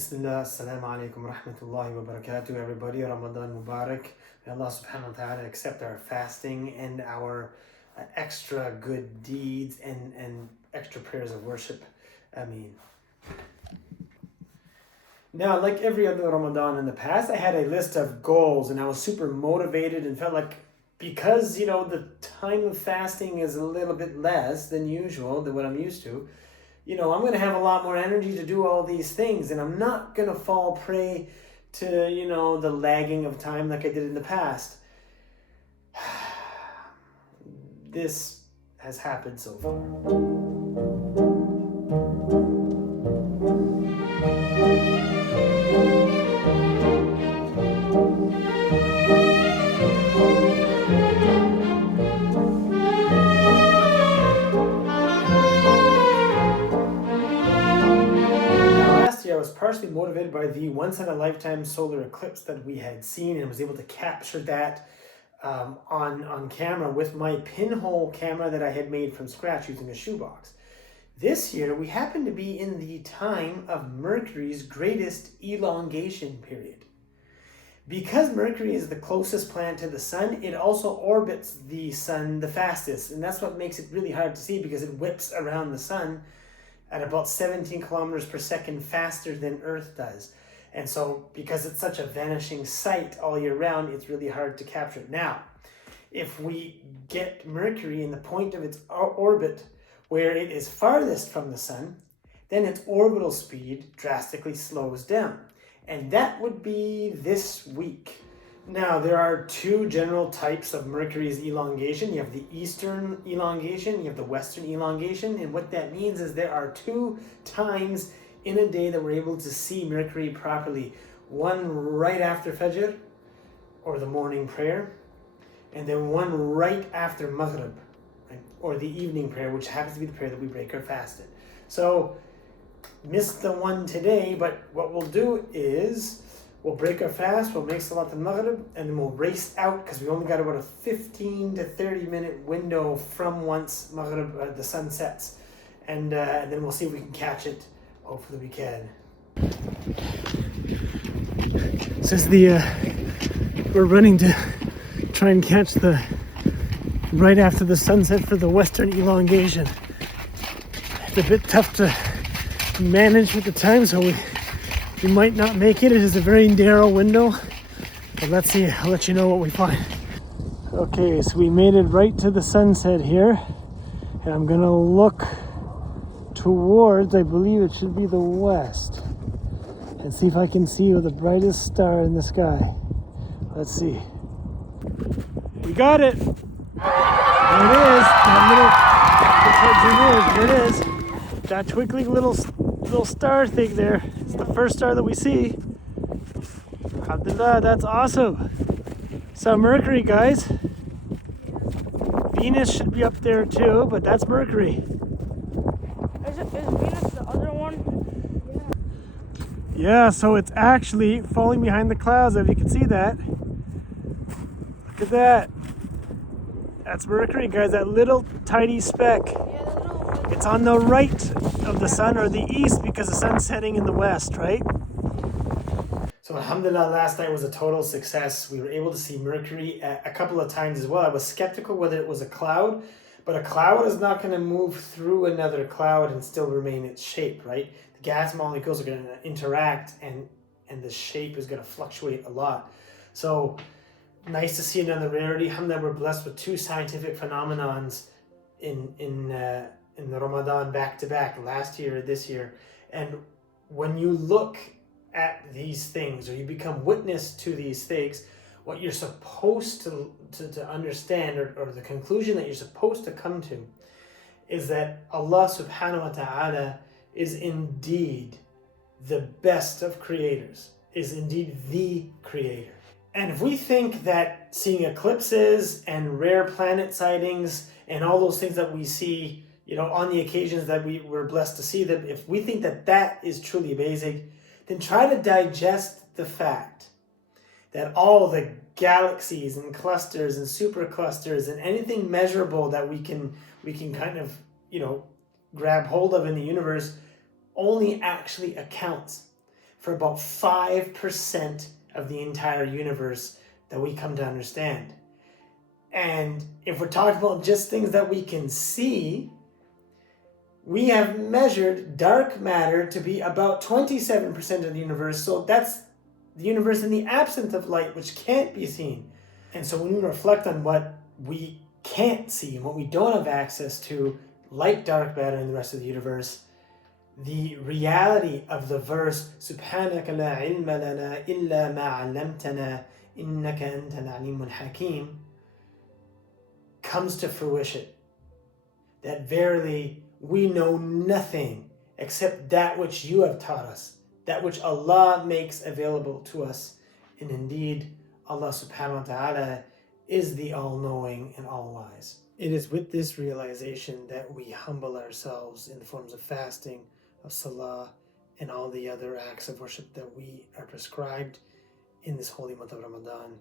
Bismillah, assalamu alaikum rahmatullahi wa barakatuh, everybody. Ramadan Mubarak. May Allah subhanahu wa ta'ala accept our fasting and our extra good deeds and extra prayers of worship. Ameen. Now, like every other Ramadan in the past, I had a list of goals and I was super motivated and felt like because, the time of fasting is a little bit less than usual, than what I'm used to, I'm going to have a lot more energy to do all these things, and I'm not going to fall prey to, the lagging of time like I did in the past. This has happened so far. I was partially motivated by the once-in-a-lifetime solar eclipse that we had seen, and was able to capture that on camera with my pinhole camera that I had made from scratch using a shoebox. This year, we happen to be in the time of Mercury's greatest elongation period. Because Mercury is the closest planet to the sun, it also orbits the sun the fastest, and that's what makes it really hard to see because it whips around the sun at about 17 kilometers per second faster than Earth does. And so because it's such a vanishing sight all year round, it's really hard to capture it. Now, if we get Mercury in the point of its orbit where it is farthest from the sun, then its orbital speed drastically slows down. And that would be this week. Now, there are two general types of Mercury's elongation. You have the eastern elongation, you have the western elongation, and what that means is there are two times in a day that we're able to see Mercury properly. One right after Fajr, or the morning prayer, and then one right after Maghrib, right? Or the evening prayer, which happens to be the prayer that we break our fast in. So, missed the one today, but what we'll do is we'll break our fast, we'll make Salat al-Maghrib, and then we'll race out because we only got about a 15 to 30 minute window from once Maghrib, the sun sets. And then we'll see if we can catch it. Hopefully we can. This is we're running to try and catch the right after the sunset for the western elongation. It's a bit tough to manage with the time, so we might not make it. It is a very narrow window, but let's see. I'll let you know what we find. Okay, so we made it right to the sunset here, and I'm gonna look towards, I believe it should be the west, and see if I can see the brightest star in the sky. Let's see. We got it. There it is. There it is. That twinkling little star thing there. It's the first star that we see. Alhamdulillah, that's awesome. So Mercury, guys. Venus should be up there too, but that's Mercury. Is Venus the other one? Yeah, so it's actually falling behind the clouds, if you can see that. Look at that. That's Mercury, guys, that little tiny speck. It's on the right of the sun, or the east, because the sun's setting in the west, right? So alhamdulillah, last night was a total success. We were able to see Mercury a couple of times as well. I was skeptical whether it was a cloud, but a cloud is not going to move through another cloud and still remain its shape, right? The gas molecules are going to interact, and the shape is going to fluctuate a lot. So nice to see another rarity. Alhamdulillah, we're blessed with two scientific phenomenons in the Ramadan back-to-back, last year or this year. And when you look at these things, or you become witness to these things, what you're supposed to understand, or the conclusion that you're supposed to come to, is that Allah subhanahu wa ta'ala is indeed the best of creators, is indeed the creator. And if we think that seeing eclipses and rare planet sightings and all those things that we see, on the occasions that we were blessed to see them, if we think that that is truly amazing, then try to digest the fact that all the galaxies and clusters and superclusters and anything measurable that we can kind of, grab hold of in the universe only actually accounts for about 5% of the entire universe that we come to understand. And if we're talking about just things that we can see, we have measured dark matter to be about 27% of the universe. So that's the universe in the absence of light, which can't be seen. And so when we reflect on what we can't see and what we don't have access to, like dark matter and the rest of the universe, the reality of the verse سبحانك لا علم لنا إلا ما علمتنا إنك أنت العليم الحكيم comes to fruition. That verily we know nothing except that which you have taught us, that which Allah makes available to us. And indeed, Allah subhanahu wa ta'ala is the all-knowing and all-wise. It is with this realization that we humble ourselves in the forms of fasting, of salah, and all the other acts of worship that we are prescribed in this holy month of Ramadan.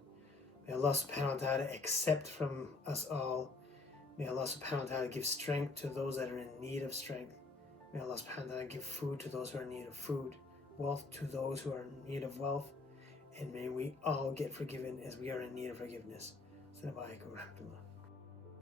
May Allah subhanahu wa ta'ala accept from us all. May Allah subhanahu wa ta'ala give strength to those that are in need of strength. May Allah subhanahu wa ta'ala give food to those who are in need of food, wealth to those who are in need of wealth, and may we all get forgiven as we are in need of forgiveness. Assalamu alaikum wa rahmatullah.